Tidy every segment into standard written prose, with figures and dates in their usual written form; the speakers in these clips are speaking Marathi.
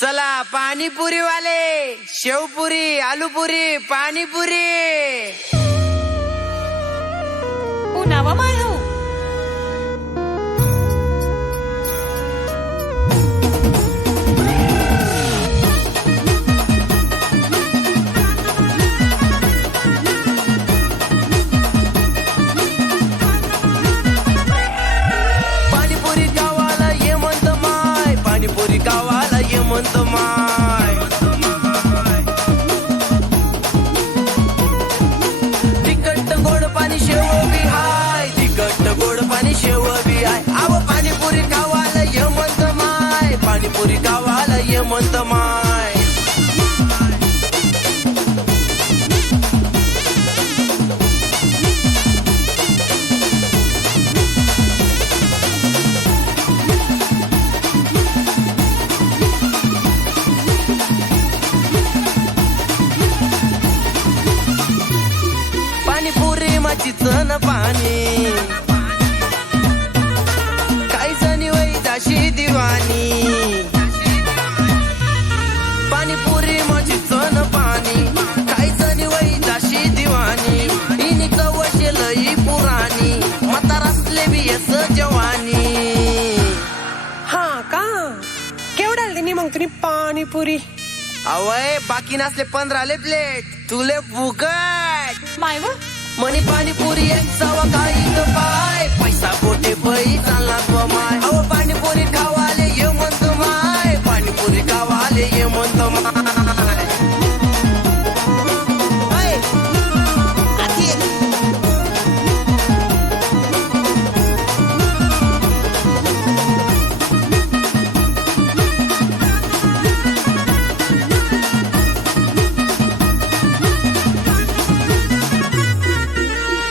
चला पाणीपुरी वाले, शेवपुरी, आलूपुरी, पाणीपुरी. Unawa mayo. पाणीपुरी गावाला ये म्हणत माय, पाणीपुरी गावाला ये म्हणत माय. तिखट गोड पाणी शेव बी हाय, तिखट गोड पाणी शेव बी हाय. आव पाणीपुरी गावाला ये म्हणत माय, पाणीपुरी गावाला ये म्हणत माय. पाणीपुरी माझी चण पाणी, काही जणी वय जाशी दिवाणी. पाणीपुरी माझी चण पाणी, काही जणी वय जाशी दिवाणी. इनी कवशे लई पुराणी, म्हातारासले बी येस जवानी. हा का केवढ्याला दिली मग तुम्ही पाणीपुरी? अवय बाकी नसले 15 प्लेट, तुले फुकट. माय व मनी पाणीपुरी एक सवा काही तो पाय, पैसा पोटे पै चालला तो माय. अहो पाणीपुरी खावाले ये म्हणतो माय, पाणीपुरी खावाले ये म्हणतो माय. ऐ, आती.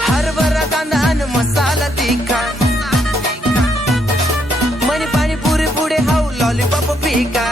हरभरा कांदा आणि मसाला तिखट, मनी पाणीपुरी पुढे हाऊ लॉलीपॉप पिका.